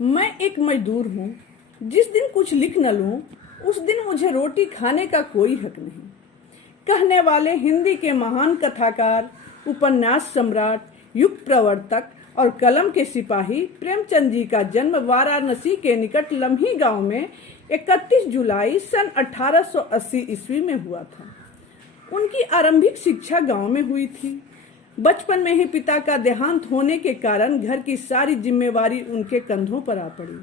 मैं एक मजदूर हूँ। जिस दिन कुछ लिख न लूँ उस दिन मुझे रोटी खाने का कोई हक नहीं। कहने वाले हिंदी के महान कथाकार, उपन्यास सम्राट, युग प्रवर्तक और कलम के सिपाही प्रेमचंद जी का जन्म वाराणसी के निकट लम्ही गांव में 31 जुलाई सन 1880 ईस्वी में हुआ था। उनकी आरंभिक शिक्षा गांव में हुई थी। बचपन में ही पिता का देहांत होने के कारण घर की सारी जिम्मेवारी उनके कंधों पर आ पड़ी।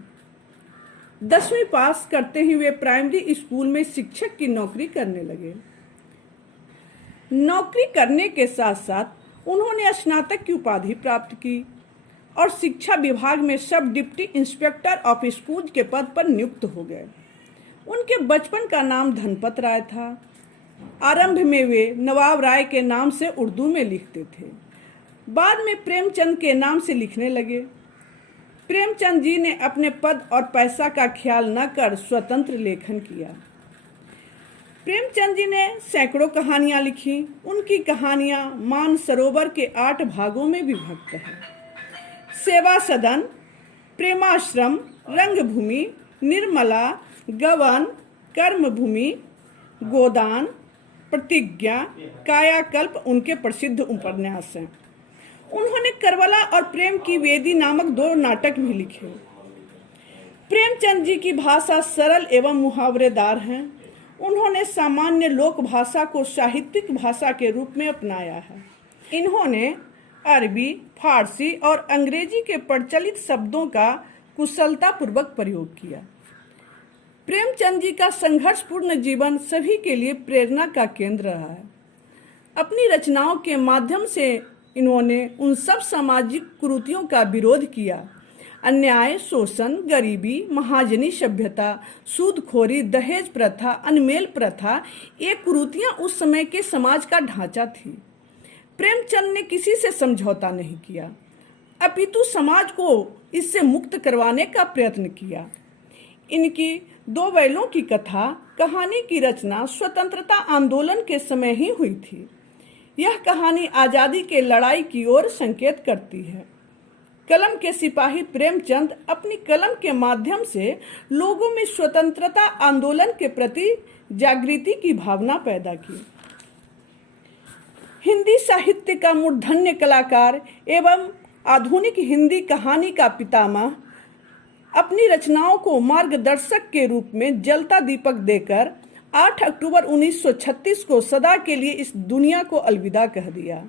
10वीं पास करते ही वे प्राइमरी स्कूल में शिक्षक की नौकरी करने लगे। नौकरी करने के साथ साथ उन्होंने स्नातक की उपाधि प्राप्त की और शिक्षा विभाग में सब डिप्टी इंस्पेक्टर ऑफ स्कूल के पद पर नियुक्त हो गए। उनके बचपन का नाम धनपत राय था। आरंभ में वे नवाब राय के नाम से उर्दू में लिखते थे। बाद में प्रेमचंद के नाम से लिखने लगे। प्रेमचंद जी ने अपने पद और पैसा का ख्याल न कर स्वतंत्र लेखन किया। प्रेमचंद जी ने सैकड़ों कहानियां लिखी। उनकी कहानियां मान सरोवर के 8 भागों में विभक्त है। सेवा सदन, प्रेमाश्रम, रंगभूमि, निर्मला, गवन, कर्मभूमि, गोदान, प्रतिज्ञा, कायाकल्प उनके प्रसिद्ध उपन्यास हैं। उन्होंने करबला और प्रेम की वेदी नामक 2 नाटक भी लिखे। प्रेमचंद जी की भाषा सरल एवं मुहावरेदार है। उन्होंने सामान्य लोक भाषा को साहित्यिक भाषा के रूप में अपनाया है। इन्होंने अरबी, फारसी और अंग्रेजी के प्रचलित शब्दों का कुशलतापूर्वक प्रयोग किया। प्रेमचंद जी का संघर्षपूर्ण जीवन सभी के लिए प्रेरणा का केंद्र रहा है। अपनी रचनाओं के माध्यम से इन्होंने उन सब सामाजिक कुरीतियों का विरोध किया। अन्याय, शोषण, गरीबी, महाजनी सभ्यता, सूदखोरी, दहेज प्रथा, अनमेल प्रथा, ये कुरीतियां उस समय के समाज का ढांचा थी। प्रेमचंद ने किसी से समझौता नहीं किया, अपितु समाज को इससे मुक्त करवाने का प्रयत्न किया। इनकी 2 बैलों की कहानी की रचना स्वतंत्रता आंदोलन के समय ही हुई थी। यह कहानी आजादी के लड़ाई की ओर संकेत करती है। कलम के सिपाही प्रेमचंद अपनी कलम के माध्यम से लोगों में स्वतंत्रता आंदोलन के प्रति जागृति की भावना पैदा की। हिंदी साहित्य का मूर्धन्य कलाकार एवं आधुनिक हिंदी कहानी का पितामह अपनी रचनाओं को मार्गदर्शक के रूप में जलता दीपक देकर 8 अक्टूबर 1936 को सदा के लिए इस दुनिया को अलविदा कह दिया।